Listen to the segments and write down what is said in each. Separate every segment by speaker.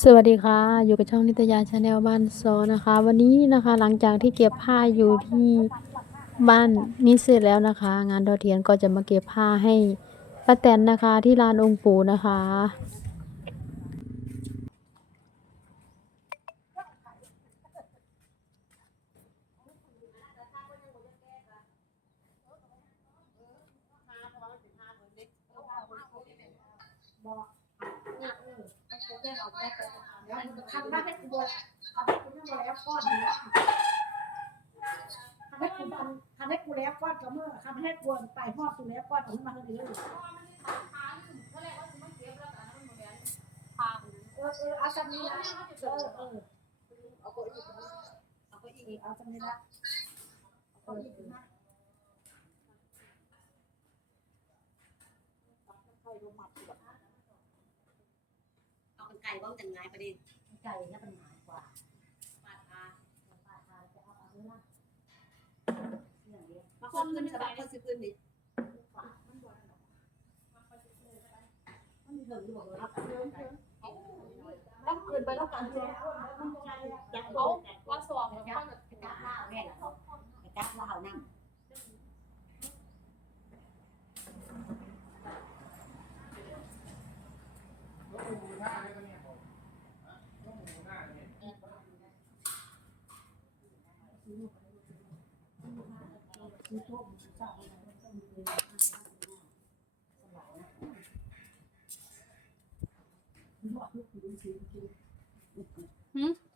Speaker 1: สวัสดีค่ะ อยู่กับช่องนิตยาชาแนลบ้านซอนะคะ วันนี้นะคะหลังจากที่เก็บผ้าอยู่ที่บ้านนี้เสร็จแล้วนะคะ งานดอเทียนก็จะมาเก็บผ้าให้ป้าแตนนะคะ ที่ลานองค์ปู่นะคะ
Speaker 2: ทำได้ให้กู บอกทำให้กูไม่บอกแล้วก้อนนี้ทำให้กูทำให้กูแล้วก้อนก็เมื่อทำให้กูไปหอบกูแล้วก้อนของมันเลยเออเออเอาสักนี้ละเออเออเอาไปอีกเอาไปอีกเอาสักนี้ละเอาอีกนะ
Speaker 3: เอากันไก่ว่าจังไงประเด็น
Speaker 2: ไก่เนี่ยมันหนากว่า
Speaker 3: ปาดพา
Speaker 2: ปาทาจะเอาอันนี้ละ
Speaker 3: มาคนขึ้นสบายคนซื้อขึ้นดิ
Speaker 2: มันถึงอยู่บอกว่าต้องเกินไปแล้วกันเจ้ากเขา
Speaker 3: ว่าสวมแล้วก็กระจับเหล้าแม่ละเขากระจับเหล้านั่ง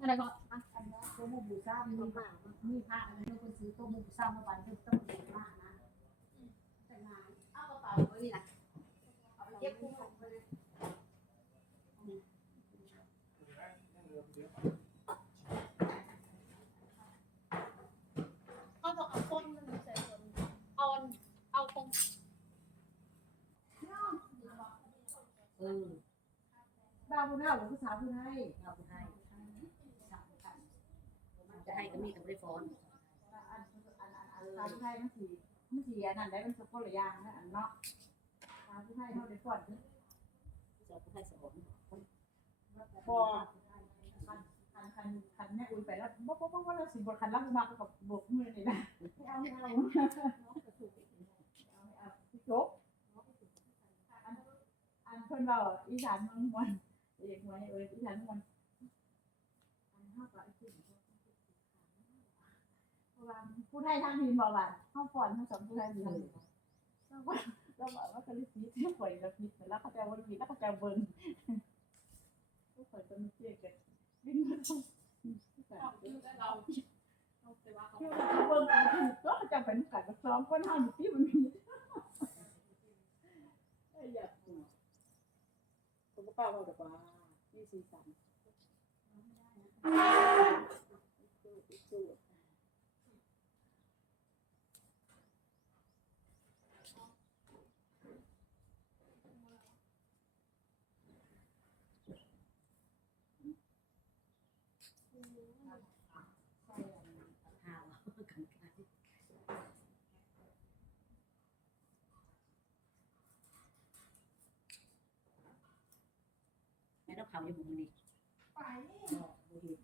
Speaker 1: อะไรก็
Speaker 2: ตัวมูบูซ่ามีมามีผ้าอะไรเพื่อนซื้อตัวมูบูซ่ามาบันเพื่อนต้องเก็บมากนะแต่งาน
Speaker 3: เอากระเป๋าไว้นี่นะเอาไปเก็บคุ้มไปเลย
Speaker 4: เขาบอกเอาคนมันใส่คนเอาเอาตรง
Speaker 3: เออ
Speaker 2: ดาวผู้หน้าหรือผู้สาวผู้ให้
Speaker 3: เอาไปให้จะให้ก็มีกับได้ฟ้อน
Speaker 2: อันอันอันอันสาวผู้ให้มันสีมันสีอันนั้นได้มันสกุลระยางนะอันเนาะสาวผู้ให้เขาได้ก่อน
Speaker 3: จะให้สอน
Speaker 2: พอคันคันคันคันแม่อุ้ยไปแล้วบ๊อบบ๊อบบ๊อบเราสิบทคันรับมากับบกมือนี่นะไม่เอาไม่เอาเอาไม่เอาจบอันอัน เพิ่นเราอีสานเมืองมวนเอกมวยเอ้ยอีสานมวนอันเฮาก็อีกทีเพราะว่าผู้ไทยทางทีมบอกว่าเฮาก่อนเฮาสอนผู้ไทยดีแล้วว่าเราบอกว่าคลิปนี้ที่ป่วยกับผิดแล้วเขาจะวันผิดแล้วเขาจะเบิ่งผู้ป่วยจะมีเจ๊กันวิ่งมาต้อง
Speaker 4: เอาคือเราเอาแต่ว่าเขา
Speaker 2: เบิ่งกันก็จะเป็นกันกับสองคนเฮาอยู่ที่มันมีไอ้ยาก ป้าว่าแต่ว่ายี่สีสัน
Speaker 3: ห แม่ต้องเขาอยู่มุมนี้
Speaker 2: ไป
Speaker 3: บ่เห็น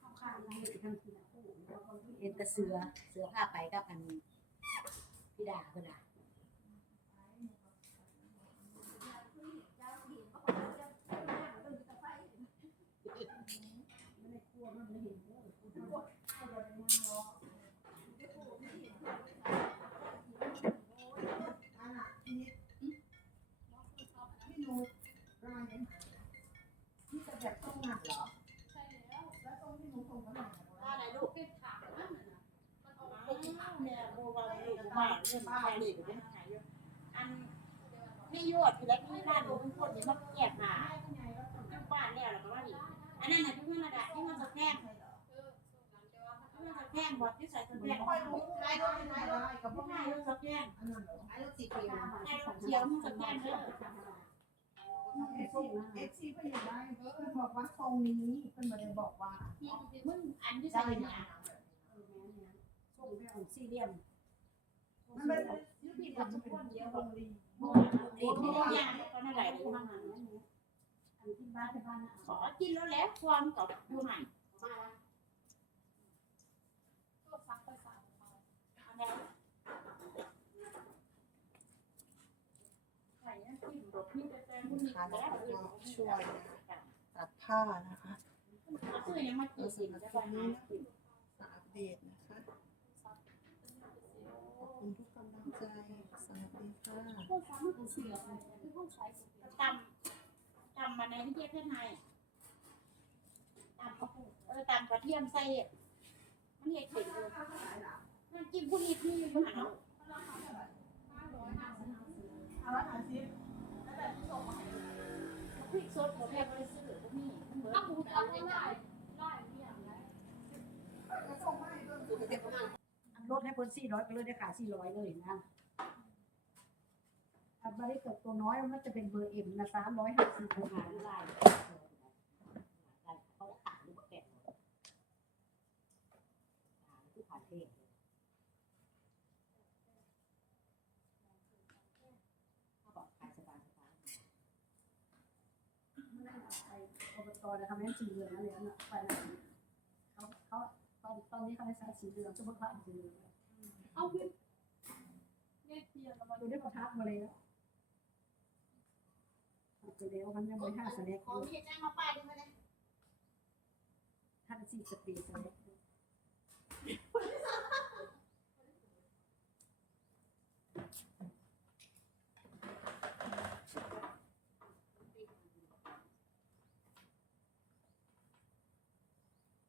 Speaker 2: เอาขาด
Speaker 3: เห็นทั้งทีเห็นแต่เสือเสือผ้าไปกับอันพี่ดาเพิ่นน่ะ
Speaker 2: บ้า
Speaker 4: นเรื่
Speaker 5: องใครเด็กเป็นหายเยอะอันนี่ยอดที่แล้วที่บ้านหนูเป็นคนเนี่ยมันแอบหาทุกบ้านแล้วแล้วก็ว่านี่อันนั้นน่ะที่มันระดับที่มันสะแพง
Speaker 4: เออหลังจากว่ามัน
Speaker 5: ที่มันสะแพงบอดที่ใส่สะแพง
Speaker 2: ค่อยรู้ท้ายรถท้ายรถกับ
Speaker 5: พ
Speaker 2: พ
Speaker 5: ว
Speaker 2: ว
Speaker 5: ก
Speaker 2: ก
Speaker 5: นาย
Speaker 2: นี้
Speaker 5: รถสะแพง
Speaker 2: อันนั้นเหรอ
Speaker 5: ไอ้รถสีเขียวไอ้รถเขียวมันสะแพงเด้อ
Speaker 2: เอ็กซีเอ็กซีก็ยังได้เพิ่นบอกว่าตรงนี้เพิ่นไม่ได้บอกว่า
Speaker 5: ที่มึงอันที่ใส่เนี่ยส่งไปของสี่เหลี่ยม
Speaker 2: มันเป็นยุติธรรมเป็นเดียวตรงนี้
Speaker 5: ไอ้ที่ได้ยางก็นั่นแหละที่มัน
Speaker 3: อันที่บ้านที่บ้านนะ
Speaker 5: ขอกินแล้วแล้วความกับอยู่ไหน
Speaker 3: มาละ
Speaker 4: ก็ซักไปสาม
Speaker 5: เอาแล้วใส่เนี่ยกินแบบพี่แต่แต่คุณนี่
Speaker 6: ค่ะ
Speaker 5: แล้
Speaker 6: แล้วว
Speaker 5: เอ
Speaker 6: ก็
Speaker 5: อ
Speaker 6: ช่วยตัดผ้านะคะ
Speaker 5: เอาซื้อยังมากินสิจะไปหากิน
Speaker 6: อัปเดตนะคะขอบคุณทุกกำลังใจส วัสดีค่ะ
Speaker 4: ก็ซักมันเสียเลยคือห้องใช้
Speaker 5: ตำตำมาในที่เทียบเพื่อนไทยตำเออตำกระเทียมใส่มันเห็ดเผ็ดเลยน้ำจิ้มผู้นี้ที่มันเอา
Speaker 6: เอาละค่ะซิป
Speaker 5: พริกสดผมแม่บริสุทธิ์พวกนี้มันเบิด
Speaker 4: ถ้าหมูเอาไม่ได้ได้เนี่ยนะ
Speaker 3: อันลดให้เพิ่นสี่ร้อยก็เลยได้ขายสี่ร้อยเลยนะ อันบริสุทธิ์ตัวน้อยมันจะเป็นเบอร์เอ็มนะสามร้อยห้าสิบหาได้เขาขายลูกแกะขายที่ขายเทศเขาบอกขายสบายสบายไม่ได้เอาไปอบตนะทำให้สีเหลืองนั่นเลยนะไปนะเขาเขาตอนตอนนี้เขาได้ใช้สีเหลืองสมมติเขาเอาสีเหลือง
Speaker 4: เอาพี่เนี่ยเทียนมา
Speaker 3: ดูได้ประทับมาเลยแล้ว ไปแล้วมันยังไม่ห้าสแน็ค
Speaker 5: ของเห็ดแจ้งมาป้ายด้ไหมเนี่ย
Speaker 3: ห้าสี่สปีดสแน็ค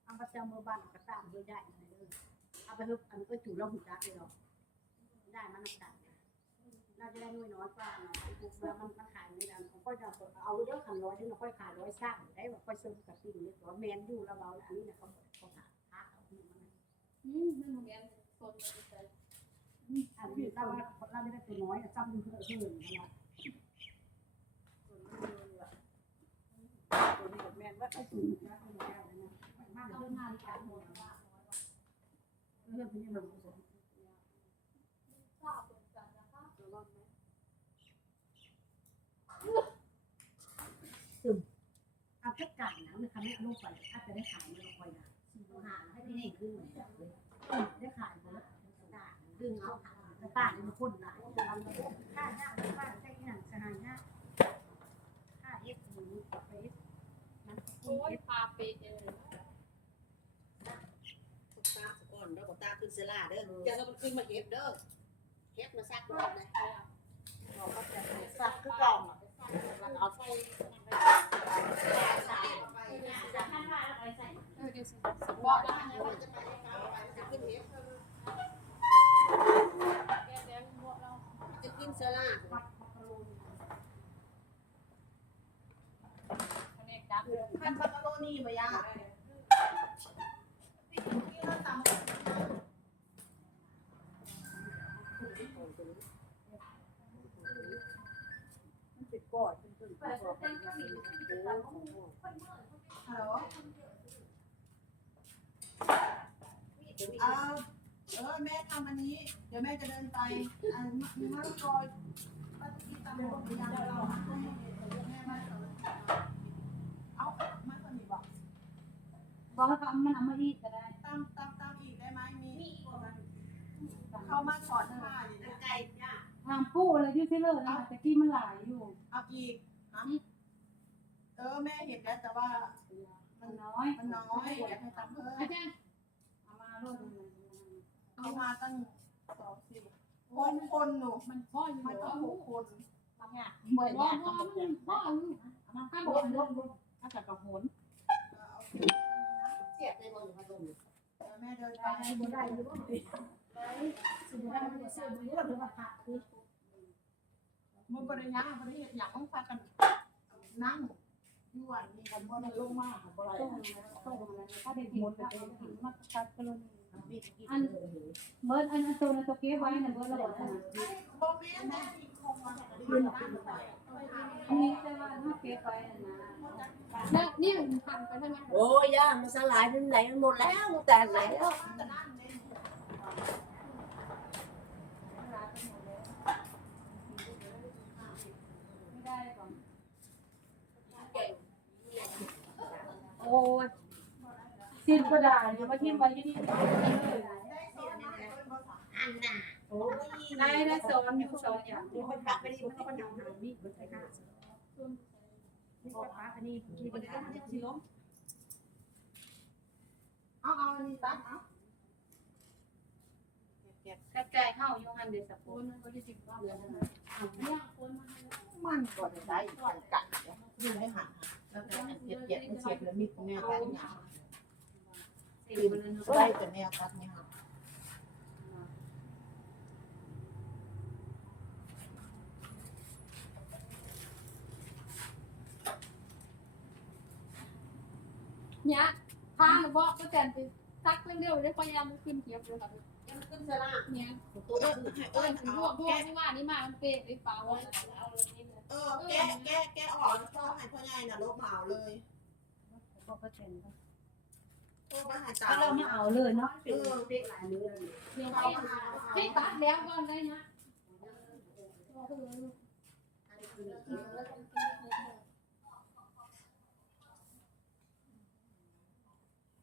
Speaker 3: เอาประจำมือบ้านกระตามด้วยได้เลยเอาไปฮึบอันก็จู่เราหุ่นจักเลยหรอได้มันนักกัน น่าจะได้น้อยน้อยกว่าเนาะแล้วมันมันขายไม่ได้ผมก็จะเอาเรื่องขันร้อยที่เราค่อยขายร้อยสร้างได้แบบค่อยซื้อกับสิ่งนี้ว่าแมนอยู่แลเราอันนี้นะเขาเขาหาหาเอาที่มัน
Speaker 4: อืมนั่นเหมือนกันคนมันจะ
Speaker 3: อันนี้เราเราไม่ได้ตัวน้อยจำอยู่เพื่อเพื่อนนะตัวนี้แมนว่าไอ้ตัวนี้นะตัวนี้นะมากเรื่องนการเมืองเรื่องนี้มัน
Speaker 4: ทราบเหมือนกันนะคะ
Speaker 3: เอาแค่ไก่นะมันทำให้ลูกไปถ้าจะได้ขายมันคอยนะสี่โลหะให้พี่เองขึ้นได้ขายหมดแล้วดึงเอาป้าจะมาพ่นนะค่าหน้าป้าใช้ที่หนังสหายหน้าค่าเอฟซีเฟสมัน
Speaker 4: โอ้ยพาไปเอง
Speaker 7: ตาก่อนเด้อบ่ตาขึ้นเสลาเด้อจะต้องขึ้นมาเก็บเด้อเก็บมาซักก่อนนะ
Speaker 5: เราก็จะสักคือเก่อะแล้วเอาใส่ใส่จะขั้นว่าอะ ไรใส่
Speaker 4: เออเดี๋ยวสิบอกแล้วนะว่า
Speaker 6: เออแม่ทำอันนี้ เดี๋ยวแม่จะเดินไปอันมะละกอป้าตะกี้ตำหมดยางเราให้แม่มาเอามาคนนี้บอก
Speaker 3: บอกให้เขามันเอามาอีกก็ได้
Speaker 6: ตำตำตำอีกได้ไหมมีเข้ามาสอนผ้าอยู่เนี่ย
Speaker 7: ไก่จ้า
Speaker 3: ทางผู้อะไรที่เซเลอร์นะแต่กี้มันหลายอยู่
Speaker 6: เอาอีกฮะเออแม่เห็นแล้วแต่ว่า
Speaker 3: มันน้อย
Speaker 6: มันน้อยอยากให้ตำเพิ่ม
Speaker 4: อาจารย์
Speaker 3: เอามาโลด
Speaker 6: เอามาตั้งสองสี่คนคนหนู
Speaker 4: มันพ่ออยู่
Speaker 6: มัน
Speaker 4: แล้
Speaker 6: ต้อ
Speaker 4: ว
Speaker 6: งหกคน
Speaker 5: ทำเนี่ย
Speaker 4: พ่อพ่อมันพ่ออยู่
Speaker 3: มันข้าวบดลงลง
Speaker 5: ถ้าจะกระโหน
Speaker 6: เอาสิ
Speaker 7: เสียบในบ่อยู่พัดลม
Speaker 6: เดี๋ยวแม่เดินไป
Speaker 3: ไปบ่ได้อยู่บ่ได้สิบ่ได้บ่ซื้อบ่ได้หรือว่าผักคือ
Speaker 6: มันบริยาบริอยากต้องพากันนั่งอยู่วันนี้กันว่ามันลงมากบ่ไร
Speaker 3: ต้มต้มอะไรถ้าได้กินก็ได้กินมาคัดก็เลย
Speaker 7: มีกิน
Speaker 3: อันเบิร์ดอันอันตัวนั้นตัวเก็บไว้น่ะเบิร์ดระบบนะ
Speaker 6: บ่แม่แม่อีกคงมายืนตั้งไป
Speaker 3: อันนี้แต่ว่าถ้าเก็บไว้น่ะนะ
Speaker 4: แล้วนี่มันพันไปทางนั้น
Speaker 7: โอ้ยย่ามันสลายเป็นไหนมันหมดแล้วแต่ไหนแล้ว
Speaker 6: จะนั่งเล่น
Speaker 3: ไม่ได้ก่อน
Speaker 7: เก่ง
Speaker 4: โอ้ย สิ้นก็ได้เดี๋ยวมาทิ้งไว้ที่นี่
Speaker 7: อันน่ะโอ้ย
Speaker 4: นายได้สอนอยู่สอนอย่าง
Speaker 7: มีคนปักไปดีมันก็มันเอาหามีดมันใส่ข้าว
Speaker 3: นี่ก็ป้าอันนี้ที่
Speaker 7: มัน
Speaker 3: เป็น
Speaker 7: ก็มันจะสิล้มเอาเอาอันนี้ตัดเอาเก็บ
Speaker 4: กระจายเข้าโยหันเดสปูนมันก็จะสิบว่าเดือนะเนี่ยคนมา
Speaker 6: มันก่อนจะได้กันกัดยืนให้หันแล้วก็เจ็บเจ็บมันเจ็บแล้วมีตรงแนวตัดเนี่ย
Speaker 4: สี่มันเลย
Speaker 6: ได้แต่แนวตัดเนี่ยครับ
Speaker 4: เนี่ยทางบอกก็แจนไปซักเร็วๆได้พยายามขึ้นเทียบเลยค่ะ
Speaker 7: มันขึ้นสลาก
Speaker 4: เนี่ย
Speaker 7: ตัวเอิ้น
Speaker 4: เอ
Speaker 7: เอิ้
Speaker 4: อนถึง
Speaker 7: เอา
Speaker 4: พวกพวก
Speaker 7: แกะ
Speaker 4: ที่ว่านี่มามันเปะไปเปล่าเอาเลยนี่เลย
Speaker 7: เออแกะแกะแกะออกแล้วก็ให้พ่อใหญ่น่ะลบมาเอาเลย
Speaker 3: ก็เปอร์เซ็นต์
Speaker 7: โทรมาหาตา
Speaker 3: ถ้าเราไม่เอาเลยเนาะเป็นเด็กหลายมือเลย
Speaker 4: เดี๋ยวให้ให้ตัดแล้วก่อนได้นะ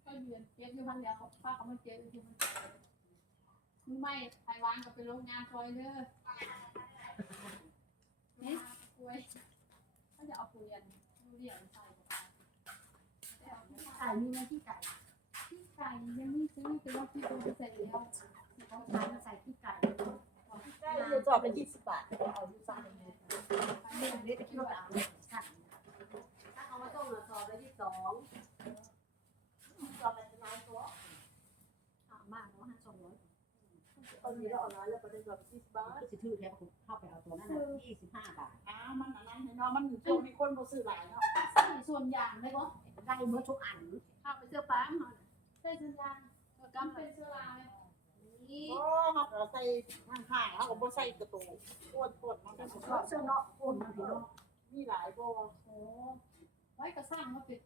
Speaker 4: ก็เดือนเจ็บอยู่พันเดียวป้าเขามาเจ็บอยู่พันมือไม่ไทยวางก็ไปโรงงานคอยเด้อนี่กล้วยเขาจะเอาปูเรียนดูเรียนใส่
Speaker 3: ขายมีมาที่ไก่
Speaker 4: ที่ ไก่ยังไม่ซื้อคือว่าพี่ดูเสร็จแล้ว
Speaker 3: เขาขายมาใส่ที่ไก่
Speaker 6: ได้เลยจอดไปยี่สิบบาทเอาอยู่ซ่าเลย
Speaker 3: เรื่องนี้ไปคิดว่าเอาถ้าเอามาต้มละซอละยี่สอง
Speaker 6: จอดไปจะน้อยตัว
Speaker 3: เอามากเนาะห้าสองร้อย
Speaker 6: เอาอยู่แล้วเอาน้อยแล้วไปได้จอดยี่สิบบาท
Speaker 3: สิถือแค่ผมเข้าไปเอาตัวนั้นยี่สิบห้าบาท
Speaker 6: อ้ามันอันนั้นเนาะมันช่วงนี้คนบ่ซื้อหลายเนาะ
Speaker 4: ส่วนอย่างได้ปะ
Speaker 3: ได้เมื่อทุกอันเข้า
Speaker 4: ไปเสื้อป้ามา ใส่ส่วนอย่างกำเป็นเสื้อลายนี่
Speaker 6: โอ้ครับเราใส่ข้างข้างเขาก็บ่ใส่กระตูปวดปวดมันก็
Speaker 3: สิเสื้อเนาะคนมันพี่เนาะ
Speaker 6: มีหลายบ่
Speaker 4: โอ้ไว้กระสร้างมาเป็น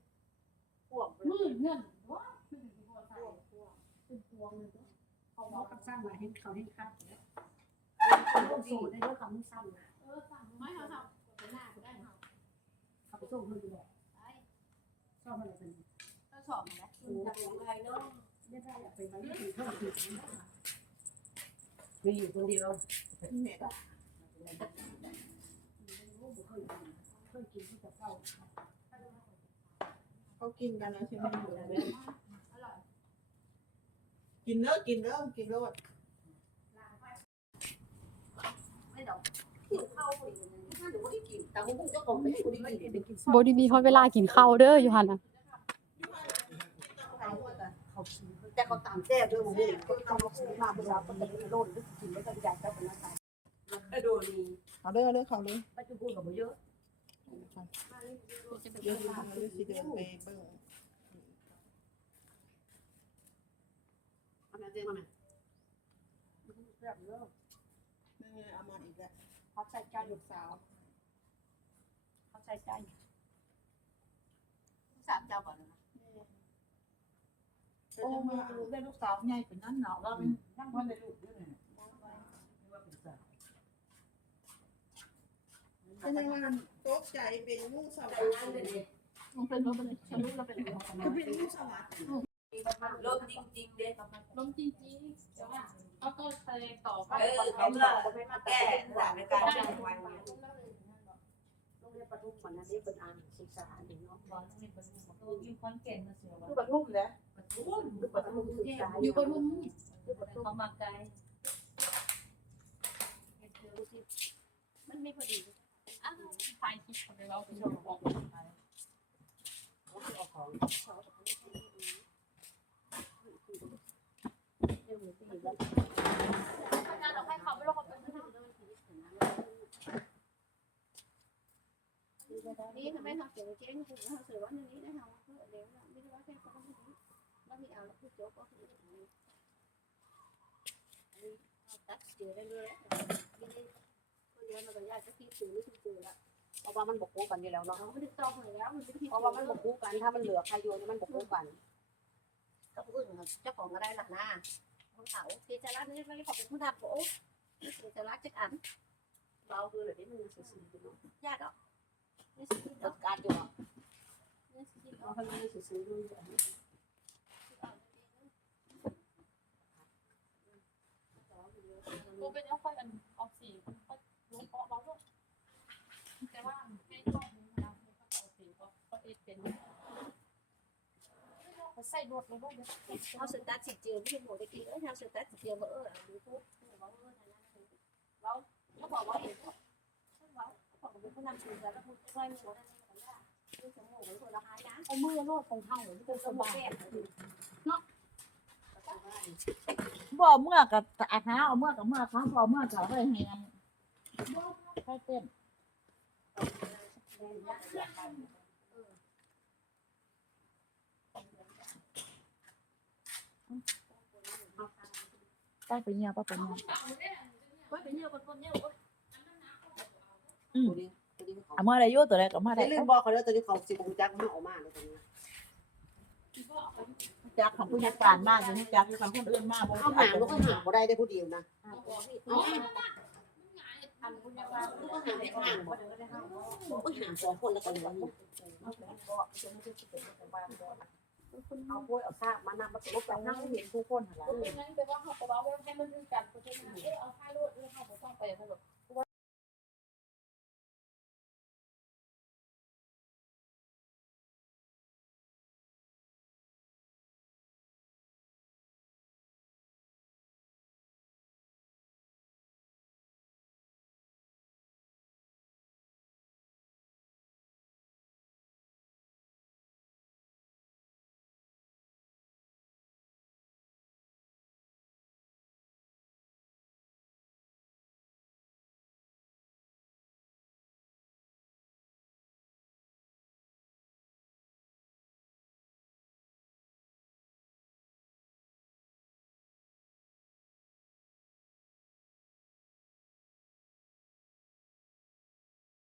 Speaker 6: พวก
Speaker 4: มือเงินว้าไม่ถึงหัวใส่
Speaker 6: พวก
Speaker 4: เป็นพวงเลย
Speaker 3: เขาบอกกับสร้างมาให้เขาให้คัดคนต้องสูตรได้ด้วยคำที่สั้นนะ
Speaker 4: เออสั่งไม่เขาทำเป็นหน้าก็ได้เขา
Speaker 3: เขาไปส่งเพื่อนดูแล
Speaker 4: ไป
Speaker 3: ชอบอะไรเป็น
Speaker 4: ก็สอบมา แล้ว
Speaker 3: โอ้ของเนาะไม่ได้อยากไปไว้ที่เพิ่มผิดมีอยู่คนเดียว
Speaker 6: แม่
Speaker 3: เคยกินที่จะเขา
Speaker 6: กินกันแล้วใช่ไหม
Speaker 4: อร่อย
Speaker 6: กินเด้อกินเด้อกินเด้อ
Speaker 3: ไม่ดอกกินข้าวคนอื่นถ้าหนูไม่ได้กินแต่ผมก็คงไม่ได้กิน
Speaker 1: บไดีมีฮอดเวลากินข้าวเด้ออยู่หันน่ะ
Speaker 3: เขา แต่เขาตามแจ้ด้วยผมเนี่ยเขาเอามาซื้อมาเวลาเขาจะไม่โดนหรือกินไม่ได้ใหญ่ก็เป็นอะไรมันโดน
Speaker 6: เอาเด้อเด้อเขาเลย
Speaker 3: ปัจจุบันกับเยอะ
Speaker 6: เดี๋ยวสิเดี๋ยวสิเดินไปเบิ่ง
Speaker 3: มันเจ๊มาไหมแบบเยอะ
Speaker 6: นี่เอามาอีกแล้ว
Speaker 3: เขาใส่ใจ
Speaker 6: ลูกสาว
Speaker 3: เขาใส่ใจสามเจ้าก่อนนะ
Speaker 6: โอ้มาได้ลูกสาวใหญ่เป็นนั้นเนาะเราเป็นนั่งวันได้ลูกด้วยเนี่ยเป็นยังไงตกใจเป็นงูสวัสดิ์
Speaker 4: ลงเป็นลงเป็นฉันรู้เราเป็นลม
Speaker 6: ก็เป็นงูสวัสดิ์
Speaker 7: ลบจริงๆเด้
Speaker 4: ลมจริงๆแต่ว่าเขาก็แสดงต่อไป
Speaker 7: เออเขาเมื่อแก้สถานการณ์
Speaker 4: ได้
Speaker 7: ไว้
Speaker 3: เรียนปทุมวันนั้นนี่เป็นอ่านศึกษาถึงเนาะ
Speaker 8: อยู่คอนแก่นมาเสียว
Speaker 6: คือปทุมเลย
Speaker 3: ปทุมหรือปทุมศึกษา
Speaker 4: อยู่บนมุม
Speaker 8: เขามาไกล
Speaker 4: มันไม่พอดีอ้าวถ่ายคลิปไปเราไปชมบอกงานเราให้เขาไม่ลงกับเป็น นี่ทำไมทำเสียงเจ๊งคุณเขาสื่อว่าอย่างนี้นะเขาเพื่อเดี๋ยวไม่ได้ว่าแค่เขาไม่ดีแล้วมีเอาแล้วพูดจ๊กก็คือตัดเจอได้เลยไม่ได้คนเดียวมันก็ยากจะคิดสื่อไม่ถูกสื่อละ
Speaker 3: เพราะว่ามันบกคู่กันอยู่แล้วเนาะ
Speaker 4: เราไม่ได้ต้องแล้วมันไม่ได้
Speaker 3: เพราะว่ามันบกคู่กันถ้ามันเหลือใครโยนมันบกคู่กันก็ผู้อื่นเจ้าของก็ได้หลักหน้า
Speaker 4: ของเขาเจจารักนี่ไม่ได้ขอเป็นผู้ทำโอ้เจจารักจักอัน
Speaker 3: เราคือแบบนี้มันสื่อๆเนาะ
Speaker 4: ญาติอะ นี่สิ
Speaker 3: จัดการอยู่
Speaker 7: เอาให้มันซื้อๆดูอยู่อันนี้
Speaker 4: กูเป็นเอาค่อยอันออกสีก็รู้เพราะว่าลูกแต่ว่าให้ชอบนี้นะไม่ต้องเอาสีก็ก็เอ็ดเป็นใส่รถเลยลูก
Speaker 7: เอาสตาร์ทสิเจียวที่หมูตะกี้เอ้ยเอาสตาร์ทสิเจียวมาเออดูทุกแล้วเขาบอกว่าเห็น เอาเขานำซื้อแล้วพูดว่ามีคนนั้นนี่ว่าซื้อสมุนไพรคนละห้านะ
Speaker 4: เอามือโลดของเท้าเลยจะสบาย
Speaker 2: บ่เมื่อกับอาหาเอาเมื่อกับเมื่อครับบ่เมื่อกับไปแฮมไปเต้นไปไปเงียบไปไปเงียบ
Speaker 7: ว่าเป็นเนี่ยคนเนี่ย
Speaker 2: อืม
Speaker 5: ตัวนี้ตัวนี้เขา
Speaker 2: เอาเมื่อไรอยู่ตัวแรกก็มา
Speaker 5: ได้
Speaker 2: ได้
Speaker 5: ลืมบอกเขาแล้วตัวนี้เขาสิบงจักมันออกมาเลยตรงนี้
Speaker 2: จักของผู้จัดการมากอยู่จักของคนอื่นมากบ่
Speaker 5: เขาหาลูกเขาหาบ่ได้ได้ผู้เดียวนะ
Speaker 7: ทำคุณยาบ้า
Speaker 5: ลูกเขาหาได้ห่างบ่ก็หาสองคนแล้วก็เหลืออยู่
Speaker 7: เอาป่วยเอาซากมานำมาตกไปนั่งเห็นผู้คนอะไร
Speaker 4: นั่นแปลว่าเขาบอกว่าให้มันคือการโฆษณาเออเอาค่าโลดเออเขาบอกต้องไปเขาบอก